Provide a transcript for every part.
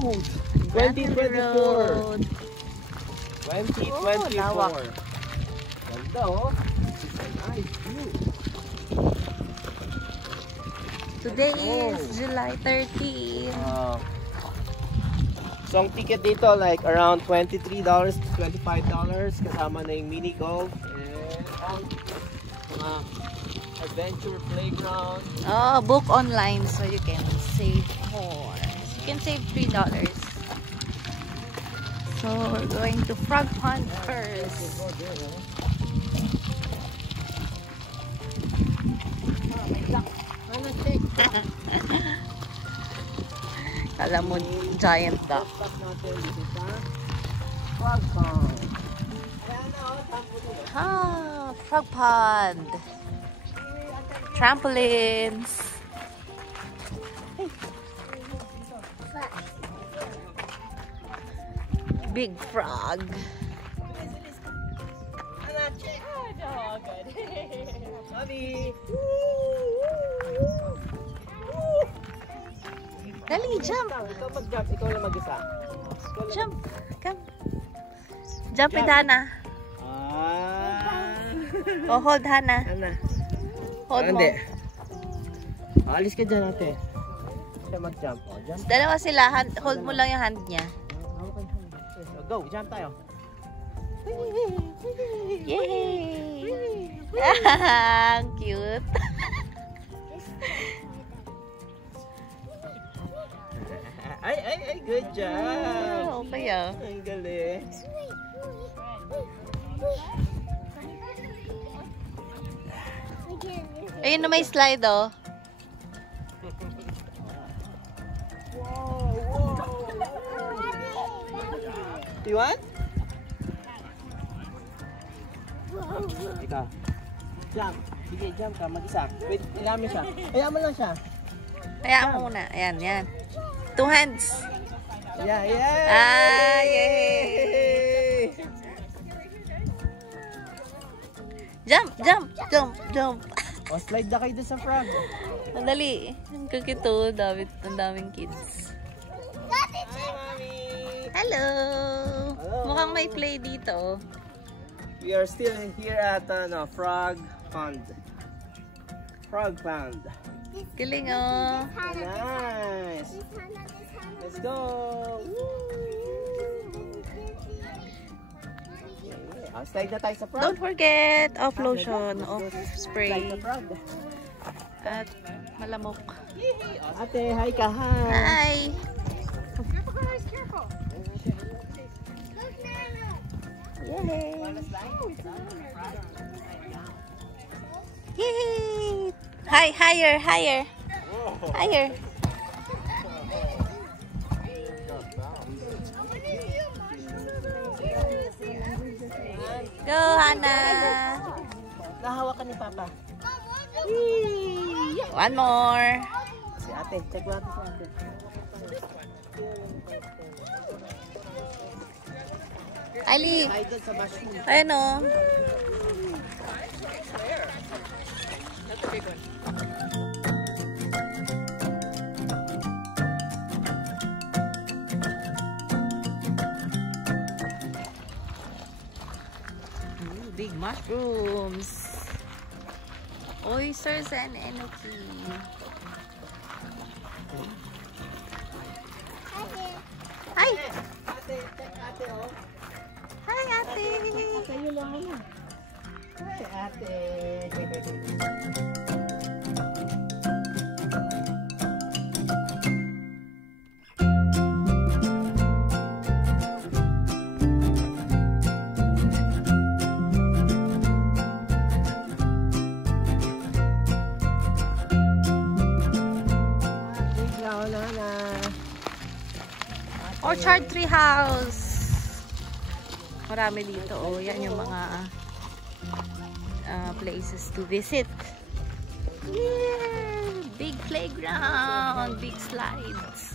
2024. Road. 2024. lawak. Ganda oh. Nice view. Today is July 13. So ang ticket dito like around $23 to $25 kasama na yung mini golf and mga adventure playground. Oh, book online so you can save more. You can save $3. So we're going to Frog Pond first. Kala mo giant duck. Frog Pond. Ah, Frog Pond. Trampolines. Big frog. Dali, jump. Ikaw mag-jump, ikaw lang mag-isa. Jump. Come. Jump it, Hana. Oh, hold, Hana. Hana. Hold mo. Hindi. Alis ka dyan, ate. Siya mag-jump. Oh, jump. Dalawa sila. Hold mo lang yung hand niya. Go, jump tayo. Yay! Ang cute. Ay, good job. Okay ah. Ang galing. Ayun na may slide oh. You want? Ikaw. Jump. Sige, jump ka. Mag-isa. Wait, ilamin siya. Hayaan mo lang siya. Hayaan mo muna. Ayan, yan. 2 hands. Yeah, yeah. Ah, yay! Jump, jump, jump, jump. O, slide na kayo dun sa frog. Madali. Ang kukito. Ang daming kids. Hi, Mami. Hello! Hello. Mukhang may play dito. We are still here at Frog Pond. Frog Pond. Galing oh. Nice. Let's go. Slide na tayo sa frog. Don't forget off lotion, off Slide spray, sa frog. at malamok. Ate, hi ka. Hi. Hi! Yay! Yay! Hi, higher, higher. Higher. Go, Hannah. Nahawa ka ni Papa. One more. Si ate, check natin si ate. Ali. Hi doon sa mushroom. Ayan o. Big mushrooms. Oysters and enoki. Hi! Ate, check ate oh. Hi, ate! Sa'yo lang ano. Hi ate. Orchard Tree House. Marami dito. Oh, yan yung mga places to visit. Yeah! Big playground. Big slides.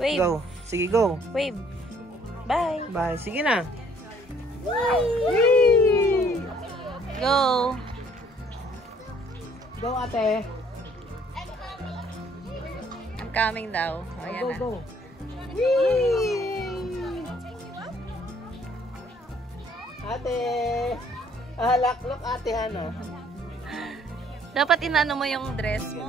Wave. Go. Sige, go. Wave. Bye. Bye. Sige na. Go. Go, ate. I'm coming daw. O, yan Go, na. go. Whee! Ate. Look, ate, ano? Dapat inano mo yung dress mo.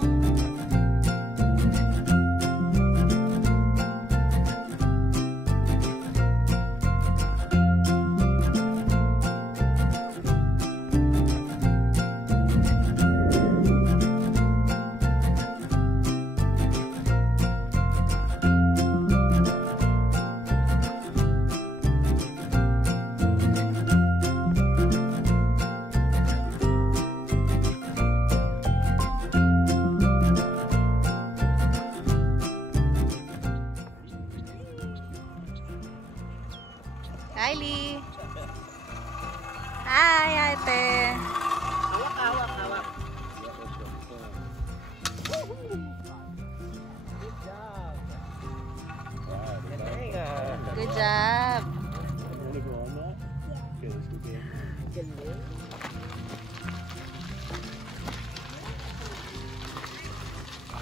Kylie. Hi, ate. Hawak. Good job. Galing, ah. Good job. Galing.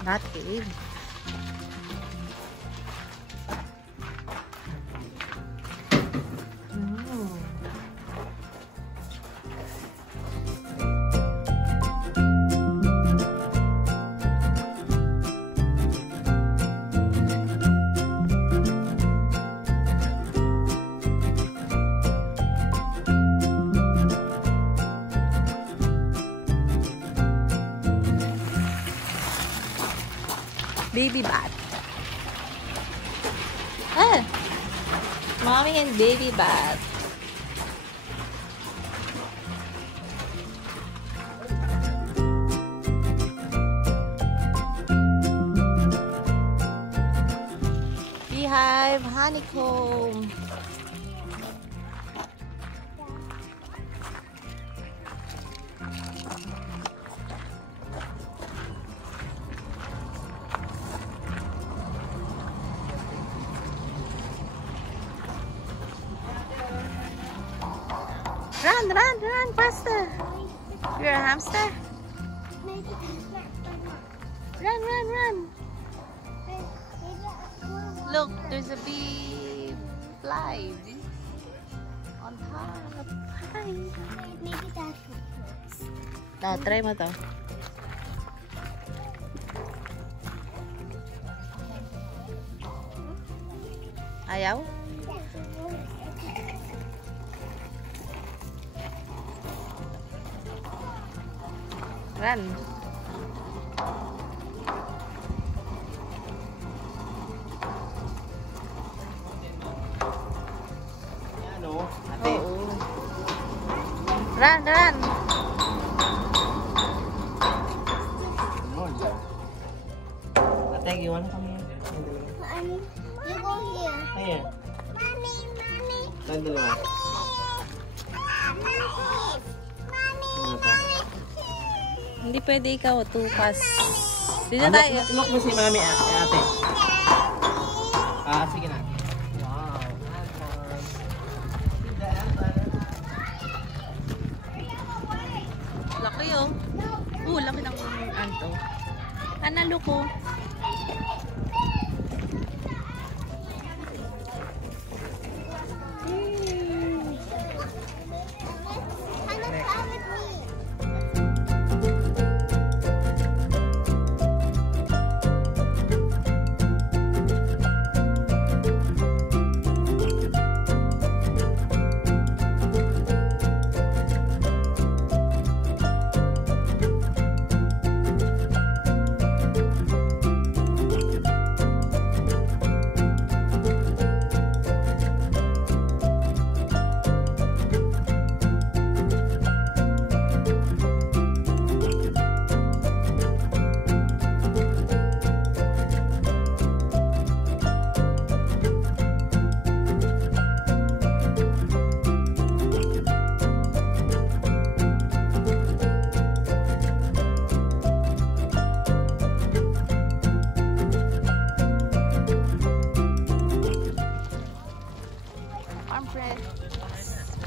Not cave. Baby bath. Ah! Mommy and baby bath. Beehive, honeycomb. Run faster. You're a hamster. Run. Look, there's a bee fly on top. Hi. Maybe that's Try mo to. Ayaw? Run. Yan, oh. Ate. Oo. Run. Ate, iwan kami. Mommy, you go here. Ayan. Mommy. Saan dalawa? Ano pa? Hindi pwede ikaw, tukas. Dito Ah, tayo. look mo si mami, ate. Sige na. Wow. Laki oh. Laki ng anto. Analo ko.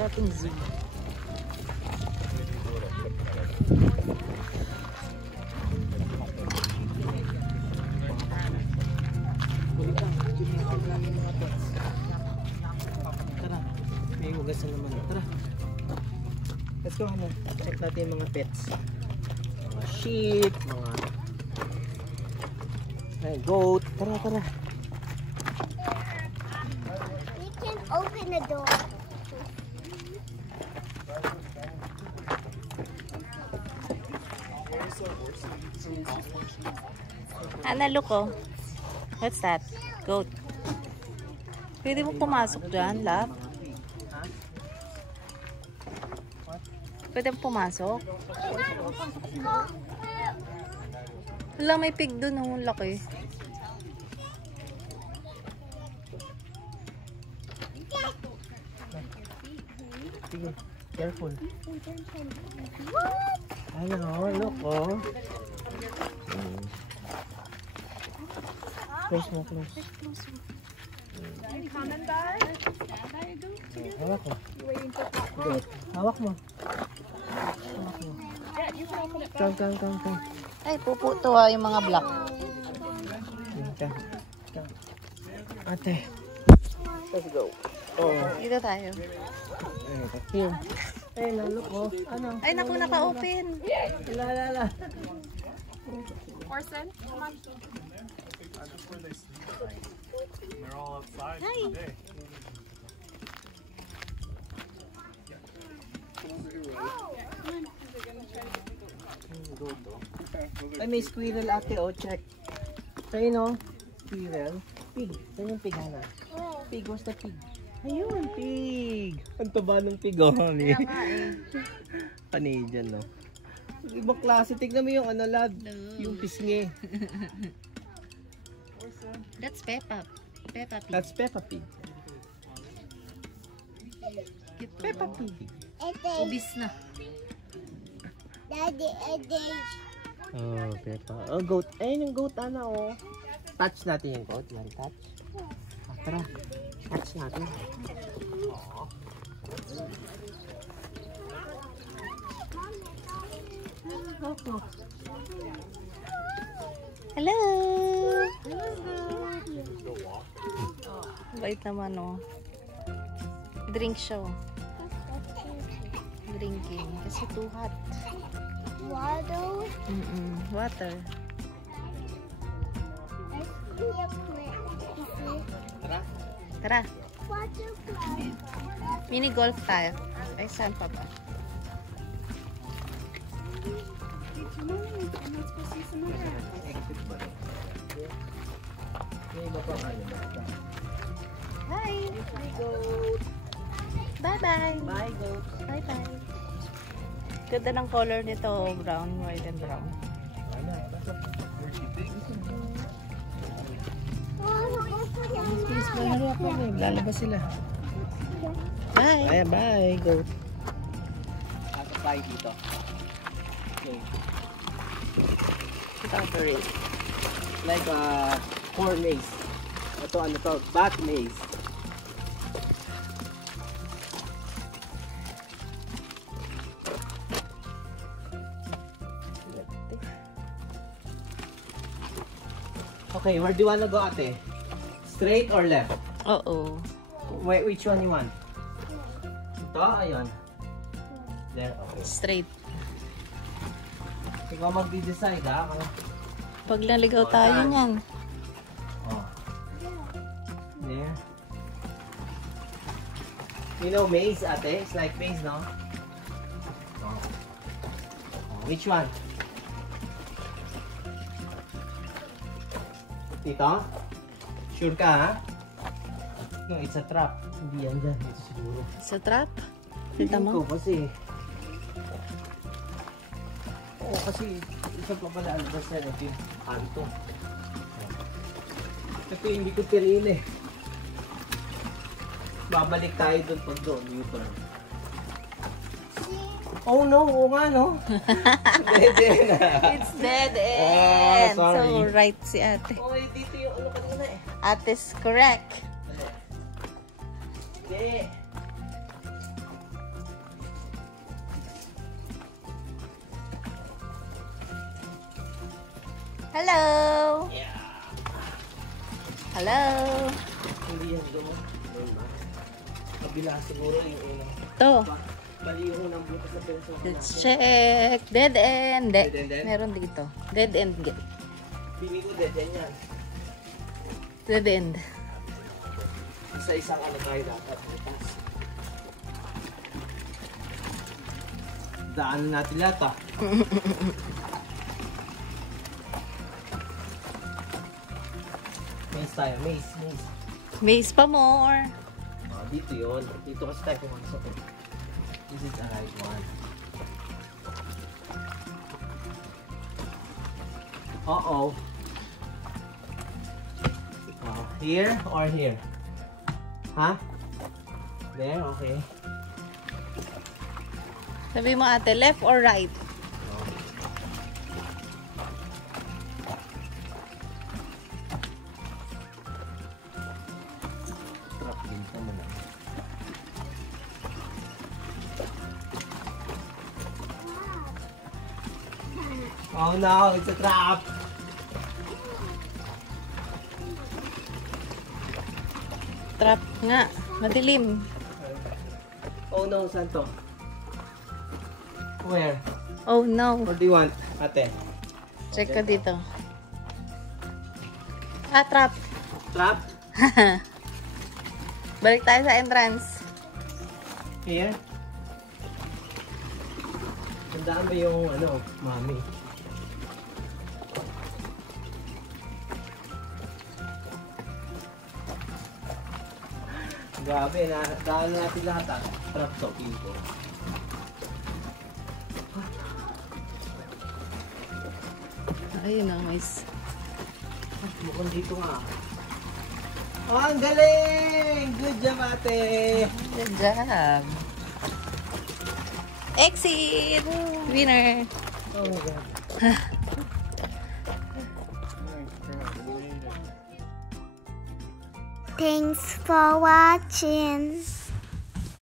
Petting zoo. Tara, may hugasan naman. Tara. Let's go, Hana. Check natin yung mga pets. Mga sheep, mga goat. Tara, tara. We can open the door. Ana, look oh. What's that? Goat. Pwede mo pumasok dyan, love? Pwede mo pumasok? Wala, may pig dun, oh. Laki. Sige, careful. Ano, look oh. Close mo, close. Hawak mo. Hawak mo. Come. Ay, puputo yung mga black. Come. Ate. Let's go. Oh. Dito tayo. Here. Ay, look oh. Ano? Ay, naku, naka-open. La. Orson, come on. They're all outside today. Ay, may squirrel ate, oh, check. Ayun, no? Squirrel. Pig. Saan yung pig, Hana? Pig, where's the pig? Ayun, pig. Ang taba ng pig, oh. Canadian, no? Ibang klase. Tignan mo yung ano, lad. Yung pisngi. That's Peppa. Peppa Pig. That's Peppa Pig. Peppa Pig. Ubis na. Daddy, Oh, Peppa. Oh, goat. Ayun yung goat, Ana, oh. Touch natin yung goat. Yan, touch. Ah, tara. Touch natin. Hello! Bait naman, oh. Drink siya, oh. Drinking. Kasi too hot. water. Water. Let's see a plant. Tara. Tara. Water plant. Mini golf tayo. Ay, saan pa ba? Hi! Bye-bye! Bye, goat. Bye-bye! Ganda ng color nito, brown, white and brown. Please, hurry up na. Lalabas sila. Bye! Ayan, bye, goat. Asa tayo dito. Okay. Cover like a corn maze. Ito, ano to? Bat maze. Okay, where do you wanna go, ate? Straight or left? Oo. Wait, which one you want? Ito, ayun. There, okay. Straight. Ikaw magdi-decide, ha? Pag naligaw tayo niyan. Oh. There. You know maze, ate? It's like maze, no? Oh. Which one? Dito? Sure ka, ha? No, it's a trap. Hindi yan dyan. Ito siguro. Sa trap? Kita mo? Ito kasi. Oo, kasi isa pa pala ang basta ito yung kanto. Ito yung hindi ko tiriin eh. Babalik tayo doon pag doon. U-turn. Oh no, oo nga no. Dead end. It's dead end. Oh, sorry. So, right si ate. Oh, dito yung ano kanina eh. Ate's correct. Hindi. Hello! Hello! Hindi yan doon. Doon ba? Kabila siguro yung ulang. Ito. Bali yung unang butas na peso. Let's check. Dead end. Dead end din? Meron dito. Dead end. Pili ko dead end yan. Dead end. Isa-isang ano tayo dapat. Butas. Daan natin lahat ah. Maze tayo. Maze. Maze. Maze pa more. Ah, dito yun. Dito kasi tayo pumasok eh. This is the right one. Uh-oh. Here or here? Huh? There? Okay. Sabi mo ate, left or right? Trap din ka muna. Oh no, it's a trap! Trap nga. Madilim. Oh no, saan to? Where? Oh no. What do you want, ate? Check ka dito. Ah, trap. Trap? Balik tayo sa entrance. Here? Tandaan ba yung ano, mami? Grabe, dahil natin lahat ah. Trap to, pinto. Ayun na, guys. Mukhang dito nga. Oh, ang galing! Good job, ate! Good job. Exit! Winner! Oh my God. Thanks for watching.